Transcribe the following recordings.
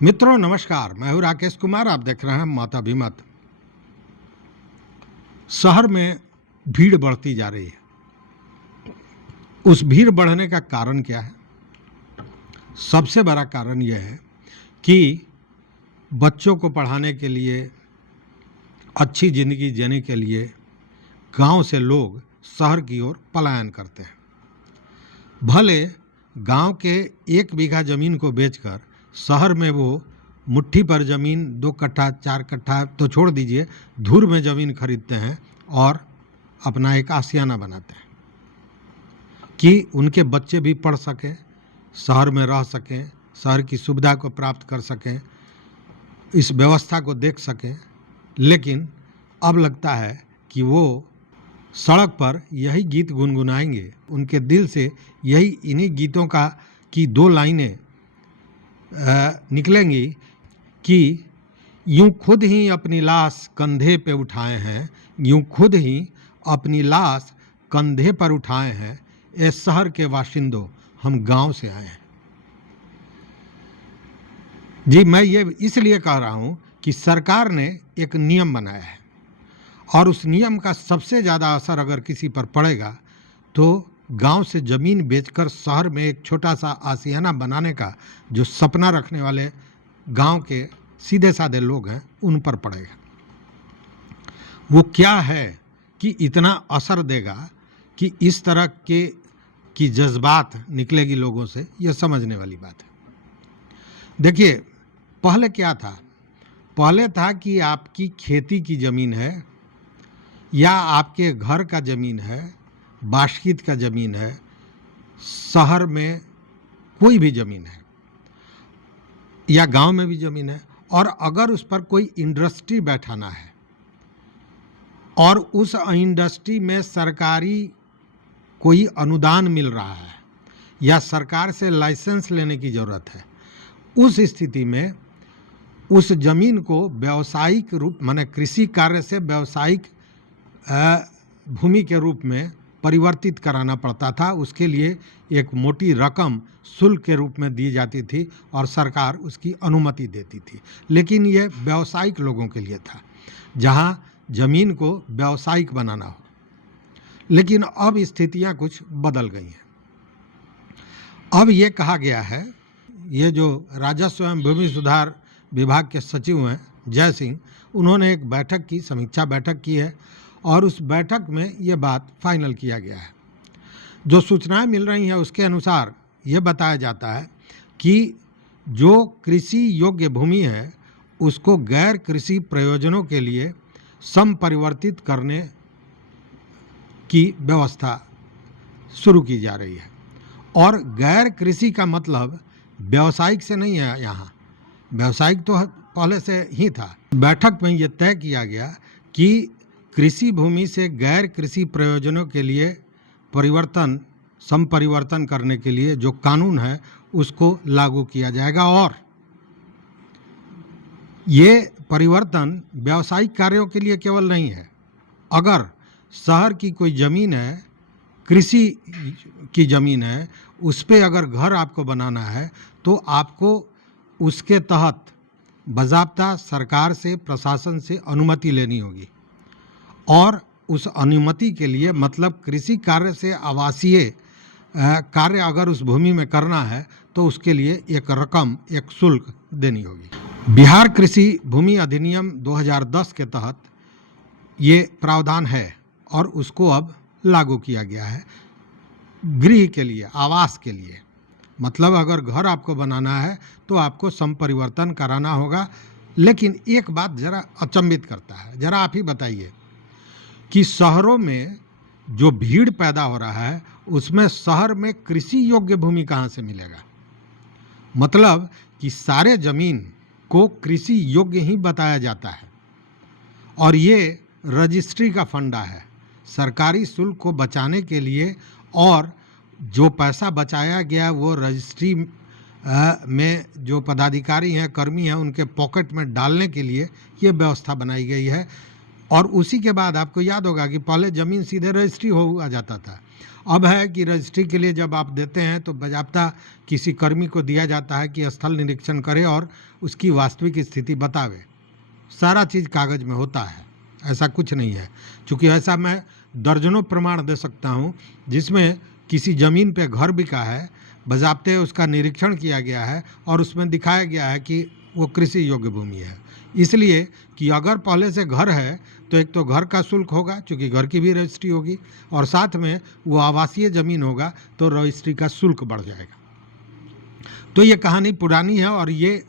मित्रों नमस्कार, मैं हूं राकेश कुमार। आप देख रहे हैं मताभिमत। शहर में भीड़ बढ़ती जा रही है। उस भीड़ बढ़ने का कारण क्या है? सबसे बड़ा कारण यह है कि बच्चों को पढ़ाने के लिए, अच्छी ज़िंदगी जीने के लिए गांव से लोग शहर की ओर पलायन करते हैं। भले गांव के 1 बीघा ज़मीन को बेचकर शहर में वो मुट्ठी पर ज़मीन 2 कट्ठा 4 कट्ठा तो छोड़ दीजिए, धूर में ज़मीन खरीदते हैं और अपना एक आशियाना बनाते हैं कि उनके बच्चे भी पढ़ सकें, शहर में रह सकें, शहर की सुविधा को प्राप्त कर सकें, इस व्यवस्था को देख सकें। लेकिन अब लगता है कि वो सड़क पर यही गीत गुनगुनाएंगे, उनके दिल से यही इन्हीं गीतों की 2 लाइनें निकलेंगी कि यूं खुद ही अपनी लाश कंधे पे उठाए हैं, यूं खुद ही अपनी लाश कंधे पर उठाए हैं, ए शहर के वाशिंदों हम गांव से आए हैं। जी, मैं ये इसलिए कह रहा हूं कि सरकार ने एक नियम बनाया है और उस नियम का सबसे ज़्यादा असर अगर किसी पर पड़ेगा तो गांव से ज़मीन बेचकर शहर में एक छोटा सा आशियाना बनाने का जो सपना रखने वाले गांव के सीधे साधे लोग हैं उन पर पड़ेगा। वो क्या है कि इतना असर देगा कि इस तरह की जज्बात निकलेगी लोगों से, यह समझने वाली बात है। देखिए, पहले क्या था? पहले था कि आपकी खेती की ज़मीन है या आपके घर का ज़मीन है, बाशकीत का ज़मीन है, शहर में कोई भी ज़मीन है या गांव में भी ज़मीन है, और अगर उस पर कोई इंडस्ट्री बैठाना है और उस इंडस्ट्री में सरकारी कोई अनुदान मिल रहा है या सरकार से लाइसेंस लेने की ज़रूरत है, उस स्थिति में उस ज़मीन को व्यावसायिक रूप माने कृषि कार्य से व्यावसायिक भूमि के रूप में परिवर्तित कराना पड़ता था। उसके लिए एक मोटी रकम शुल्क के रूप में दी जाती थी और सरकार उसकी अनुमति देती थी। लेकिन ये व्यावसायिक लोगों के लिए था, जहाँ ज़मीन को व्यावसायिक बनाना हो। लेकिन अब स्थितियाँ कुछ बदल गई हैं। अब ये कहा गया है, ये जो राजस्व एवं भूमि सुधार विभाग के सचिव हैं जय सिंह, उन्होंने एक बैठक की, समीक्षा बैठक की है और उस बैठक में ये बात फाइनल किया गया है। जो सूचनाएं मिल रही हैं उसके अनुसार ये बताया जाता है कि जो कृषि योग्य भूमि है उसको गैर कृषि प्रयोजनों के लिए संपरिवर्तित करने की व्यवस्था शुरू की जा रही है। और गैर कृषि का मतलब व्यावसायिक से नहीं है, यहाँ व्यावसायिक तो पहले से ही था। बैठक में ये तय किया गया कि कृषि भूमि से गैर कृषि प्रयोजनों के लिए संपरिवर्तन करने के लिए जो कानून है उसको लागू किया जाएगा। और ये परिवर्तन व्यावसायिक कार्यों के लिए केवल नहीं है। अगर शहर की कोई ज़मीन है, कृषि की ज़मीन है, उस पर अगर घर आपको बनाना है तो आपको उसके तहत बाज़ाब्ता सरकार से, प्रशासन से अनुमति लेनी होगी। और उस अनुमति के लिए मतलब कृषि कार्य से आवासीय कार्य अगर उस भूमि में करना है तो उसके लिए एक रकम, एक शुल्क देनी होगी। बिहार कृषि भूमि अधिनियम 2010 के तहत ये प्रावधान है और उसको अब लागू किया गया है गृह के लिए, आवास के लिए। मतलब अगर घर आपको बनाना है तो आपको संपरिवर्तन कराना होगा। लेकिन एक बात ज़रा अचंभित करता है, ज़रा आप ही बताइए कि शहरों में जो भीड़ पैदा हो रहा है उसमें शहर में कृषि योग्य भूमि कहाँ से मिलेगा? मतलब कि सारे ज़मीन को कृषि योग्य ही बताया जाता है और ये रजिस्ट्री का फंडा है, सरकारी शुल्क को बचाने के लिए। और जो पैसा बचाया गया वो रजिस्ट्री में जो पदाधिकारी हैं, कर्मी हैं, उनके पॉकेट में डालने के लिए ये व्यवस्था बनाई गई है। और उसी के बाद आपको याद होगा कि पहले ज़मीन सीधे रजिस्ट्री हुआ जाता था, अब है कि रजिस्ट्री के लिए जब आप देते हैं तो बाज़ाब्ता किसी कर्मी को दिया जाता है कि स्थल निरीक्षण करे और उसकी वास्तविक स्थिति बतावे। सारा चीज़ कागज़ में होता है, ऐसा कुछ नहीं है। चूँकि ऐसा मैं दर्जनों प्रमाण दे सकता हूँ जिसमें किसी ज़मीन पे घर बिका है, बाज़ाब्ते उसका निरीक्षण किया गया है और उसमें दिखाया गया है कि वो कृषि योग्य भूमि है। इसलिए कि अगर पहले से घर है तो एक तो घर का शुल्क होगा, चूँकि घर की भी रजिस्ट्री होगी, और साथ में वो आवासीय ज़मीन होगा तो रजिस्ट्री का शुल्क बढ़ जाएगा। तो ये कहानी पुरानी है और ये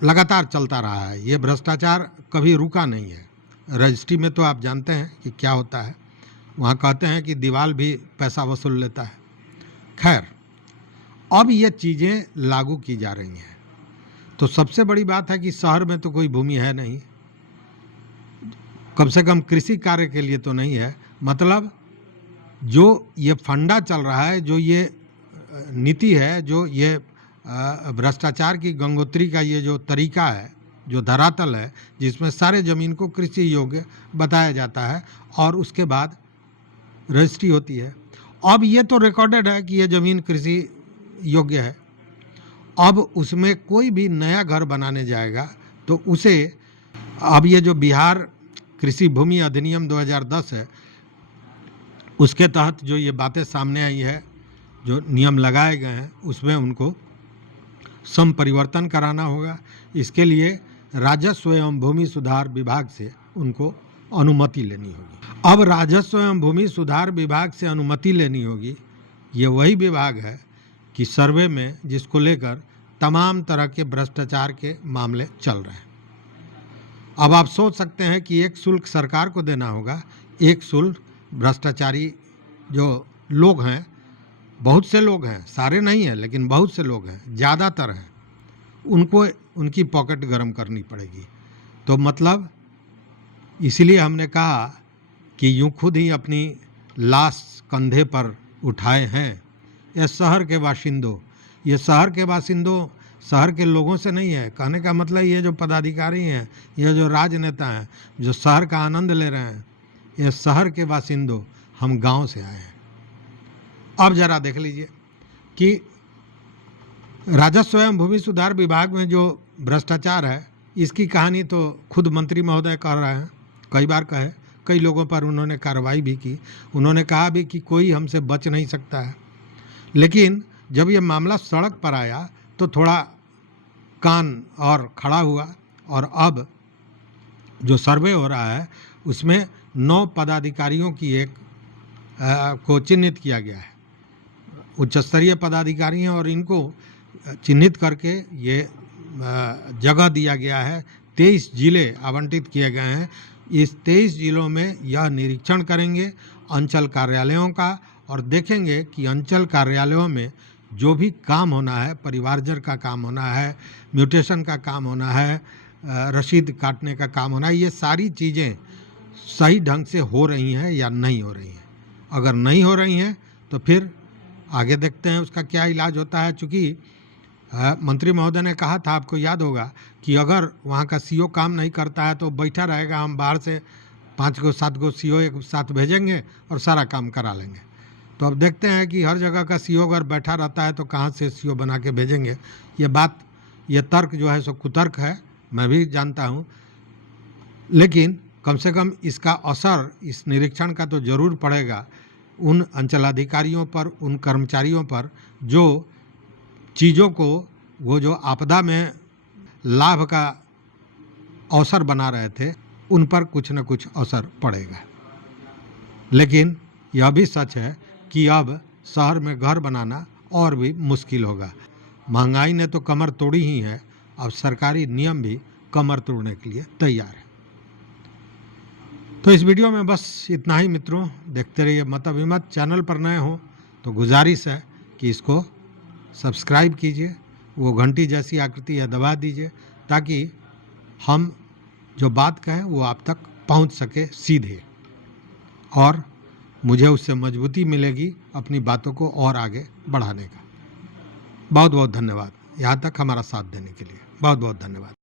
लगातार चलता रहा है। ये भ्रष्टाचार कभी रुका नहीं है। रजिस्ट्री में तो आप जानते हैं कि क्या होता है, वहाँ कहते हैं कि दीवार भी पैसा वसूल लेता है। खैर, अब ये चीज़ें लागू की जा रही हैं। तो सबसे बड़ी बात है कि शहर में तो कोई भूमि है नहीं, कम से कम कृषि कार्य के लिए तो नहीं है। मतलब जो ये फंडा चल रहा है, जो ये नीति है, जो ये भ्रष्टाचार की गंगोत्री का ये जो तरीका है, जो धरातल है, जिसमें सारे ज़मीन को कृषि योग्य बताया जाता है और उसके बाद रजिस्ट्री होती है। अब ये तो रिकॉर्डेड है कि ये ज़मीन कृषि योग्य है। अब उसमें कोई भी नया घर बनाने जाएगा तो उसे, अब ये जो बिहार कृषि भूमि अधिनियम 2010 है, उसके तहत जो ये बातें सामने आई है, जो नियम लगाए गए हैं, उसमें उनको संपरिवर्तन कराना होगा। इसके लिए राजस्व एवं भूमि सुधार विभाग से उनको अनुमति लेनी होगी। अब राजस्व एवं भूमि सुधार विभाग से अनुमति लेनी होगी। ये वही विभाग है कि सर्वे में जिसको लेकर तमाम तरह के भ्रष्टाचार के मामले चल रहे हैं। अब आप सोच सकते हैं कि एक शुल्क सरकार को देना होगा, एक शुल्क भ्रष्टाचारी जो लोग हैं, बहुत से लोग हैं, सारे नहीं हैं लेकिन बहुत से लोग हैं, ज़्यादातर हैं, उनको उनकी पॉकेट गर्म करनी पड़ेगी। तो मतलब इसीलिए हमने कहा कि यूँ खुद ही अपनी लाश कंधे पर उठाए हैं। ये शहर के बाशिंदों, ये शहर के बाशिंदों, शहर के लोगों से नहीं है। कहने का मतलब ये जो पदाधिकारी हैं, ये जो राजनेता हैं, जो शहर का आनंद ले रहे हैं, ये शहर के बाशिंदों, हम गांव से आए हैं। अब जरा देख लीजिए कि राजस्व एवं भूमि सुधार विभाग में जो भ्रष्टाचार है, इसकी कहानी तो खुद मंत्री महोदय कह रहे हैं, कई बार कहे, कई लोगों पर उन्होंने कार्रवाई भी की। उन्होंने कहा भी कि कोई हमसे बच नहीं सकता है। लेकिन जब ये मामला सड़क पर आया तो थोड़ा कान और खड़ा हुआ और अब जो सर्वे हो रहा है उसमें 9 पदाधिकारियों की एक को चिन्हित किया गया है। उच्च स्तरीय पदाधिकारी हैं और इनको चिन्हित करके ये जगह दिया गया है। 23 जिले आवंटित किए गए हैं। इस 23 जिलों में यह निरीक्षण करेंगे अंचल कार्यालयों का और देखेंगे कि अंचल कार्यालयों में जो भी काम होना है, परिवारजर का काम होना है, म्यूटेशन का काम होना है, रसीद काटने का काम होना है, ये सारी चीज़ें सही ढंग से हो रही हैं या नहीं हो रही हैं। अगर नहीं हो रही हैं तो फिर आगे देखते हैं उसका क्या इलाज होता है। चूँकि मंत्री महोदय ने कहा था, आपको याद होगा, कि अगर वहाँ का सीओ काम नहीं करता है तो बैठा रहेगा, हम बाहर से 5 गो 7 गो सीओ एक साथ भेजेंगे और सारा काम करा लेंगे। तो अब देखते हैं कि हर जगह का सीओ अगर बैठा रहता है तो कहाँ से सीओ बना के भेजेंगे। ये बात, ये तर्क जो है सो कुतर्क है, मैं भी जानता हूँ, लेकिन कम से कम इसका असर इस निरीक्षण का तो ज़रूर पड़ेगा उन अंचलाधिकारियों पर, उन कर्मचारियों पर जो चीज़ों को, वो जो आपदा में लाभ का अवसर बना रहे थे, उन पर कुछ न कुछ असर पड़ेगा। लेकिन यह भी सच है कि अब शहर में घर बनाना और भी मुश्किल होगा। महंगाई ने तो कमर तोड़ी ही है, अब सरकारी नियम भी कमर तोड़ने के लिए तैयार है। तो इस वीडियो में बस इतना ही मित्रों, देखते रहिए मत अभिमत। चैनल पर नए हो तो गुजारिश है कि इसको सब्सक्राइब कीजिए, वो घंटी जैसी आकृति है दबा दीजिए, ताकि हम जो बात कहें वो आप तक पहुंच सके सीधे, और मुझे उससे मजबूती मिलेगी अपनी बातों को और आगे बढ़ाने का। बहुत बहुत धन्यवाद यहाँ तक हमारा साथ देने के लिए। बहुत बहुत धन्यवाद।